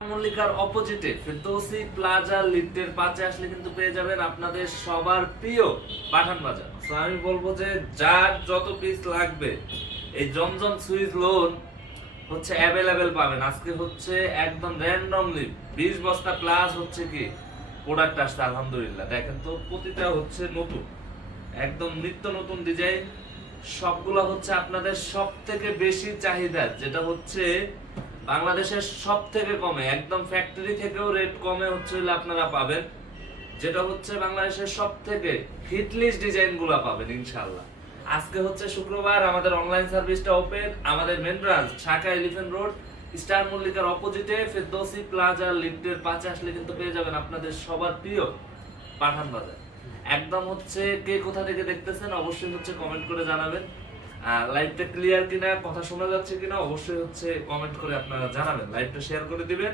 মল্লিকার অপোজিটে ফেরদৌসি প্লাজা লিফটের পাশে আসলে কিন্তু পেয়ে যাবেন আপনাদের সবার প্রিয় পাঠান বাজার। আমি বলব যে যার যত পিস লাগবে, এই জমজম লোন হচ্ছে অ্যাভেলেবেল পাবেন। আজকে হচ্ছে একদম র্যান্ডমলি বিশ বস্তা প্লাস হচ্ছে কি প্রোডাক্ট আসছে, আলহামদুলিল্লাহ। দেখেন তো, প্রতিটা হচ্ছে নতুন। একদম নিত্য নতুন ডিজাইন সবগুলো হচ্ছে আপনাদের সব থেকে বেশি চাহিদা যেটা হচ্ছে বাংলাদেশের সব থেকে কমে, একদম ফ্যাক্টরি থেকেও রেট কমে হচ্ছে আপনারা পাবেন। যেটা হচ্ছে বাংলাদেশের সব থেকে হিটলিস ডিজাইনগুলা পাবেন ইনশাল্লাহ আজকে হচ্ছে শুক্রবার, আমাদের অনলাইন সার্ভিসটা ওপেন আমাদের main branch Dhaka Elephant Road Star মল্লিকার অপোজিটে ফেরদৌসি প্লাজা লিফটের পাশে আসলে কিন্তু পেয়ে যাবেন আপনাদের সবার প্রিয় পাঠান বাজার। একদম হচ্ছে কে কোথা থেকে দেখতেছেন, অবশ্যই হচ্ছে কমেন্ট করে জানাবেন। লাইভটা ক্লিয়ার কিনা, কথা শোনা যাচ্ছে কিনা, অবশ্যই হচ্ছে কমেন্ট করে আপনারা জানাবেন। লাইভটা শেয়ার করে দিবেন।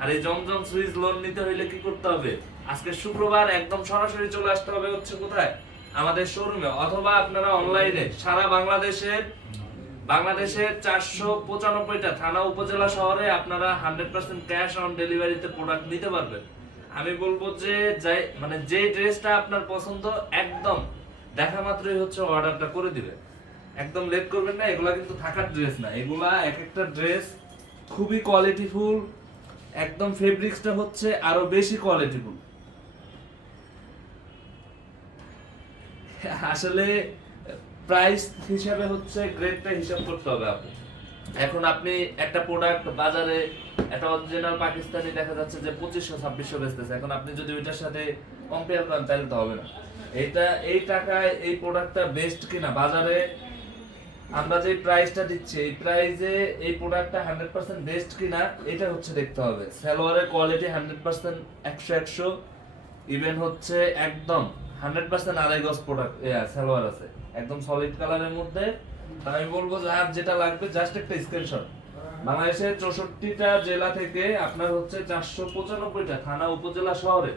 আর এই জমজম সুইচ লোন নিতে হইলে কি করতে হবে? আজকে শুক্রবার, একদম সরাসরি চলে আসতে হবে হচ্ছে কোথায়? আমাদের শোরুমে অথবা আপনারা অনলাইনে সারা বাংলাদেশের বাংলাদেশের চারশো পঁচানব্বইটা থানা, উপজেলা শহরে আপনারা হান্ড্রেড পার্সেন্ট ক্যাশ অন ডেলিভারিতে প্রোডাক্ট নিতে পারবেন। আমি বলব যে, যাই মানে যে ড্রেসটা আপনার পছন্দ, একদম দেখা মাত্রই হচ্ছে অর্ডারটা করে দিবেন একদম লেট করবেন না, এগুলা কিন্তু থাকার ড্রেস না। এগুলা এক একটা ড্রেস খুবই কোয়ালিটিফুল একদম ফেব্রিক্সটা হচ্ছে আরও বেশি কোয়ালিটিফুল আসলে প্রাইস হিসাবে হচ্ছে গ্রেডটা হিসাব করতে হবে আপনি এখন আপনি একটা প্রোডাক্ট বাজারে, একটা অরিজিনাল পাকিস্তানি, দেখা যাচ্ছে যে পঁচিশশো, ছাব্বিশশো বেচতেছে। এখন আপনি যদি ওইটার সাথে কম্পেয়ার করেন, তাহলে তো হবে না। এটা এই টাকায় এই প্রোডাক্টটা বেস্ট কিনা? বাজারে আমরা যে প্রাইসটা দিচ্ছি, এই প্রাইসে এই প্রোডাক্টটা হান্ড্রেড পার্সেন্ট বেস্ট কিনা, এটা হচ্ছে দেখতে হবে। সালোয়ারের কোয়ালিটি হান্ড্রেড পার্সেন্ট একশো একশো ইভেন হচ্ছে একদম হান্ড্রেড পার্সেন্ট আড়াই গজ প্রোডাক্ট সালোয়ার আছে। একদম সলিড কালারের মধ্যে। আমি বলব, যার যেটা লাগবে জাস্ট একটা স্ক্রিনশট বাংলাদেশের চৌষট্টিটা জেলা থেকে আপনার হচ্ছে চারশো পঁচানব্বইটা থানা, উপজেলা, শহরে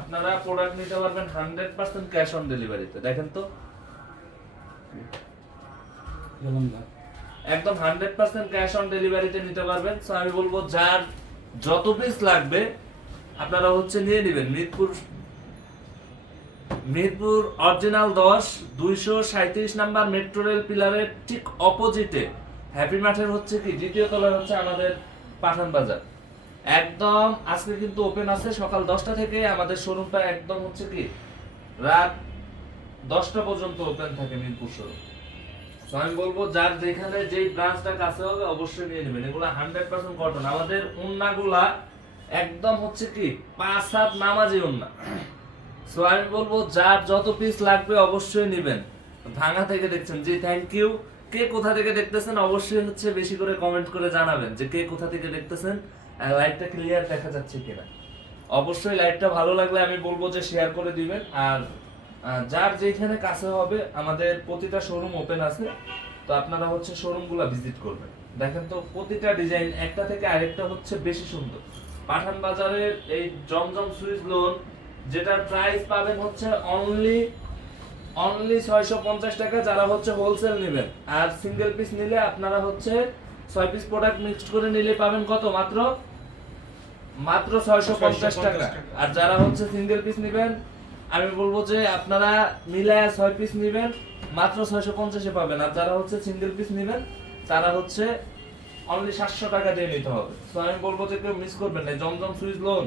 আপনারা প্রোডাক্ট নিতে পারবেন হান্ড্রেড পার্সেন্ট ক্যাশ অন ডেলিভারিতে দেখেন তো একদম হান্ড্রেড পার্সেন্ট ক্যাশ অন ডেলিভারিতে নিতে পারবেন। সো আমি বলব যার যত পিস লাগবে, আপনারা হচ্ছে নিয়ে নেবেন। মিরপুর মিরপুর অরিজিনাল দশ, দুইশো সাঁত্রিশ নাম্বার মেট্রো রেল পিলারের ঠিক অপোজিটে হ্যাপি মাঠের হচ্ছে কি, দ্বিতীয় তলায় হচ্ছে আমাদের পাঠান বাজার। একদম আজকে কিন্তু ওপেন আছে, সকাল দশটা থেকে আমাদের শোরুমটা একদম হচ্ছে কি, রাত দশটা পর্যন্ত ওপেন থাকে মিরপুর শোরুম তো আমি বলব যার যেখানে যেই ব্রাঞ্চটা কাছে হবে অবশ্যই নিয়ে নেবেন। এগুলো হান্ড্রেড পার্সেন্ট কটন আমাদের উন্নাগুলা একদম হচ্ছে কি পাঁচ হাত নামাজি উন্না। সো আমি বলব যার যত পিস লাগবে অবশ্যই নেবেন। ভাঙা থেকে দেখছেন জি থ্যাংক ইউ কে কোথা থেকে দেখতেছেন অবশ্যই হচ্ছে বেশি করে কমেন্ট করে জানাবেন যে কে কোথা থেকে দেখতেছেন। লাইটটা ক্লিয়ার দেখা যাচ্ছে কিনা। অবশ্যই লাইটটা ভালো লাগলে আমি বলব যে শেয়ার করে দিবেন। আর যার যেখানে কাছে হবে আমাদের প্রতিটা শোরুম ওপেন আছে। তো আপনারা হচ্ছে শোরুমগুলো ভিজিট করবেন। দেখেন তো প্রতিটা ডিজাইন একটা থেকে আরেকটা হচ্ছে বেশি সুন্দর। পাঠান বাজারের এই জমজম সুইচ লোন যেটার প্রাইস পাবেন হচ্ছে অনলি অনলি ছয়শো পঞ্চাশ টাকা যারা হচ্ছে হোলসেল নেবেন। আর সিঙ্গেল পিস নিলে আপনারা হচ্ছে ছয় পিস প্রোডাক্ট মিক্সড করে নিলে পাবেন কত মাত্র? মাত্র ছয়শো পঞ্চাশ টাকা। আর যারা হচ্ছে সিঙ্গেল পিস নেবেন আমি বলব যে আপনারা মিলায় ছয় পিস নেবেন, মাত্র ছয়শো পঞ্চাশে পাবেন। আর যারা হচ্ছে সিঙ্গেল পিস নেবেন, তারা হচ্ছে অনলি সাতশো টাকা দিয়ে নিতে হবে। তো আমি বলব যে কেউ মিস করবেন না। জমজম সুইচ লোন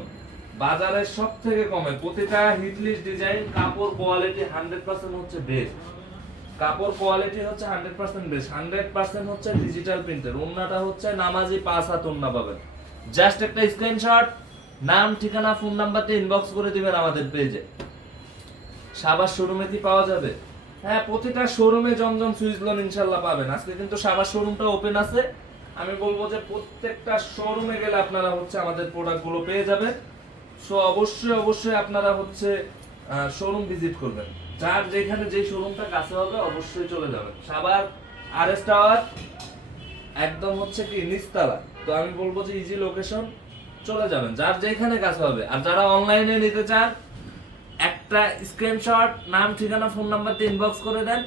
বাজারে সব থেকে কমে। প্রতিটা হিটলিস্ট ডিজাইন কাপড় কোয়ালিটি হান্ড্রেড পার্সেন্ট হচ্ছে বেস্ট কাপড় কোয়ালিটি হচ্ছে hundred percent best hundred percent হচ্ছে ডিজিটাল প্রিন্টের ওন্নাটা হচ্ছে নামাজি পাঁচ হাত ওন্না পাবেন। জাস্ট একটা স্ক্রিনশট নাম, ঠিকানা ফোন নাম্বারতে ইনবক্স করে দিবেন আমাদের পেজে সাবার শোরুমে কি পাওয়া যাবে? হ্যাঁ প্রতিটা শোরুমে জমজম সুইচ লোন ইনশাল্লাহ পাবেন। আজকে কিন্তু সাবার শোরুমটা ওপেন আছে। আমি বলব যে প্রত্যেকটা শোরুমে গেলে আপনারা হচ্ছে আমাদের প্রোডাক্টগুলো পেয়ে যাবেন। সো অবশ্যই অবশ্যই আপনারা হচ্ছে শোরুম ভিজিট করবেন। যার যেখানে যে শোরুমটা কাছে হবে, অবশ্যই চলে যাবেন। সাবার আর এস টাওয়ার একদম হচ্ছে কি নিচতলা। তো আমি বলব যে ইজি লোকেশন চলে যাবেন। যার যেখানে কাছে হবে। আর যারা অনলাইনে নিতে চান একটা স্ক্রিনশট নাম, ঠিকানা ফোন নাম্বার দিয়ে ইনবক্স করে দেন।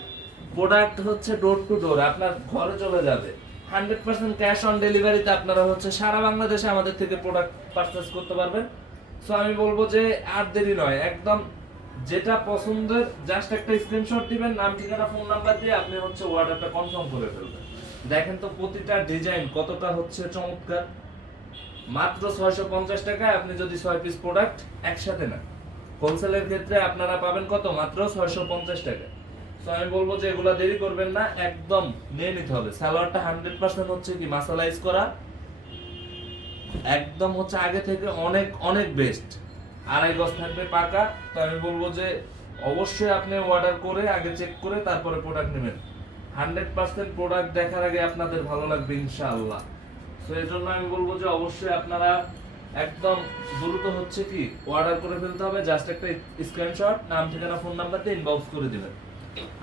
প্রোডাক্ট হচ্ছে ডোর টু ডোর আপনার ঘরে চলে যাবে। হান্ড্রেড পার্সেন্ট ক্যাশ অন ডেলিভারিতে আপনারা হচ্ছে সারা বাংলাদেশে আমাদের থেকে প্রোডাক্ট পারচেস করতে পারবেন। সো আমি বলব যে আর দেরি নয়, একদম যেটা পছন্দের জাস্ট একটা স্ক্রিনশট দিবেন, নাম, ঠিকানা ফোন নাম্বার দিয়ে আপনি হচ্ছে অর্ডারটা কনফার্ম করে ফেলবেন। দেখেন তো প্রতিটা ডিজাইন কতটা হচ্ছে চমৎকার। মাত্র ছয়শো পঞ্চাশ টাকায় আপনি যদি ছয় পিস প্রোডাক্ট একসাথে নেন। হোলসেলের ক্ষেত্রে আপনারা পাবেন কত? মাত্র ছয়শো পঞ্চাশ টাকা। তো আমি বলব যে এগুলা দেরি করবেন না, একদম নিয়ে নিতে হবে। সালোয়ারটা হান্ড্রেড পার্সেন্ট হচ্ছে কি মাসালাইজ করা। একদম হচ্ছে আগে থেকে অনেক অনেক বেস্ট আড়াই গজ থাকবে পাকা। তো আমি বলব যে অবশ্যই আপনি অর্ডার করে, আগে চেক করে তারপরে প্রোডাক্ট নেবেন। হান্ড্রেড পার্সেন্ট প্রোডাক্ট দেখার আগে আপনাদের ভালো লাগবে ইনশাআল্লাহ। তো এই জন্য আমি বলব যে অবশ্যই আপনারা একদম দ্রুত হচ্ছে কি অর্ডার করে ফেলতে হবে জাস্ট একটা স্ক্রিনশট নাম, ঠিকানা ফোন নাম্বার দিয়ে ইনবক্স করে দিবেন।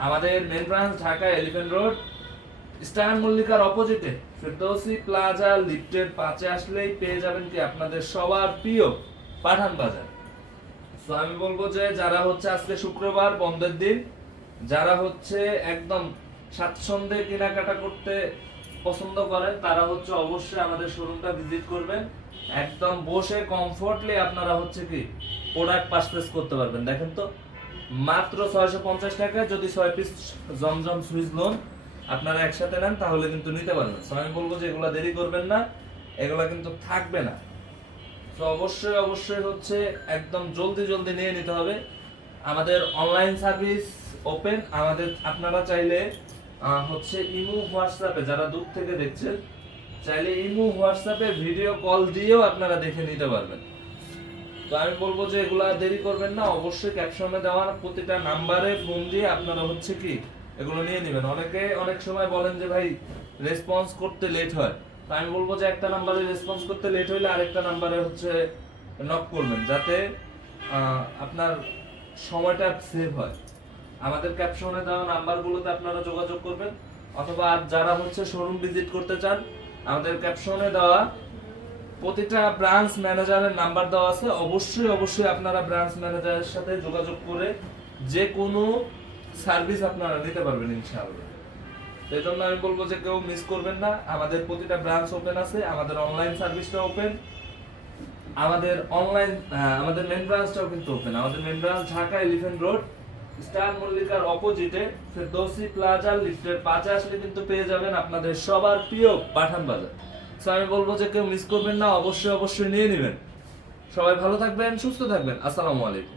আমাদের main branch Dhaka Elephant Road Star মল্লিকার অপোজিটে ফেরদৌসি প্লাজা লিফটের পাশে আসলেই পেয়ে যাবেন কি আপনাদের সবার প্রিয় পাঠান বাজার। তো আমি বলব যে যারা হচ্ছে আজকে শুক্রবার, বন্ধের দিন, যারা হচ্ছে একদম স্বাচ্ছন্দ্যে কেনাকাটা করতে পছন্দ করেন তারা হচ্ছে অবশ্যই আমাদের শোরুমটা ভিজিট করবেন। একদম বসে কমফোর্টলি আপনারা হচ্ছে কি প্রোডাক্ট পারচেস করতে পারবেন। দেখেন তো, মাত্র ছয়শো পঞ্চাশ টাকায় যদি ছয় পিস জমজম সুইচ লোন আপনারা একসাথে নেন, তাহলে কিন্তু নিতে পারবেন। আমি বলব যে এগুলা দেরি করবেন না, এগুলা কিন্তু থাকবে না। তো অবশ্যই অবশ্যই হচ্ছে একদম জলদি জলদি নিয়ে নিতে হবে। আমাদের অনলাইন সার্ভিস ওপেন আমাদের, আপনারা চাইলে হচ্ছে ইমো হোয়াটসঅ্যাপে যারা দূর থেকে দেখছেন, চাইলে ইমো হোয়াটসঅ্যাপে ভিডিও কল দিয়েও আপনারা দেখে নিতে পারবেন। তো আমি বলব যে এগুলা দেরি করবেন না, অবশ্যই ক্যাপশনে দেওয়ার প্রতিটা নাম্বারে ফোন দিয়ে আপনারা হচ্ছে কি, এগুলো নিয়ে নেবেন। অনেকে অনেক সময় বলেন যে ভাই রেসপন্স করতে লেট হয়। তো আমি বলব যে একটা নাম্বারে রেসপন্স করতে লেট হইলে আরেকটা নাম্বারে হচ্ছে নক করবেন, যাতে আপনার সময়টা সেভ হয়। আমাদের ক্যাপশনে দেওয়া নাম্বারগুলোতে আপনারা যোগাযোগ করবেন। অথবা আর যারা হচ্ছে শোরুম ভিজিট করতে চান, আমাদের ক্যাপশনে দেওয়া প্রতিটা ব্রাঞ্চ ম্যানেজারের নাম্বার দেওয়া আছে। অবশ্যই অবশ্যই আপনারা ব্রাঞ্চ ম্যানেজারের সাথে যোগাযোগ করে যে কোনো সার্ভিস আপনারা নিতে পারবেন ইনশাআল্লাহ। এই জন্য আমি বলব যে কেউ মিস করবেন না। আমাদের প্রতিটা ব্রাঞ্চ ওপেন আছে। আমাদের অনলাইন সার্ভিসটা ওপেন আমাদের অনলাইন আমাদের মেন ব্রাঞ্চটাও কিন্তু ওপেন আমাদের main branch Dhaka Elephant Road Star মল্লিকার অপোজিটে ফেরদৌসি প্লাজা, লিফটের পাশে আসলে কিন্তু পেয়ে যাবেন আপনাদের সবার প্রিয় পাঠান বাজার। সো আমি বলব যে কেউ মিস করবেন না, অবশ্যই অবশ্যই নিয়ে নেবেন। সবাই ভালো থাকবেন, সুস্থ থাকবেন। আসসালামু আলাইকুম।